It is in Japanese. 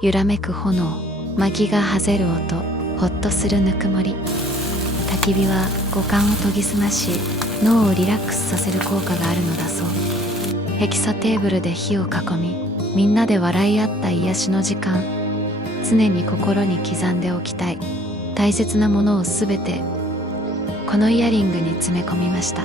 揺らめく炎、薪がはぜる音、ほっとするぬくもり。焚き火は五感を研ぎ澄まし、脳をリラックスさせる効果があるのだそう。ヘキサテーブルで火を囲み、みんなで笑い合った癒しの時間。常に心に刻んでおきたい大切なものをすべてこのイヤリングに詰め込みました。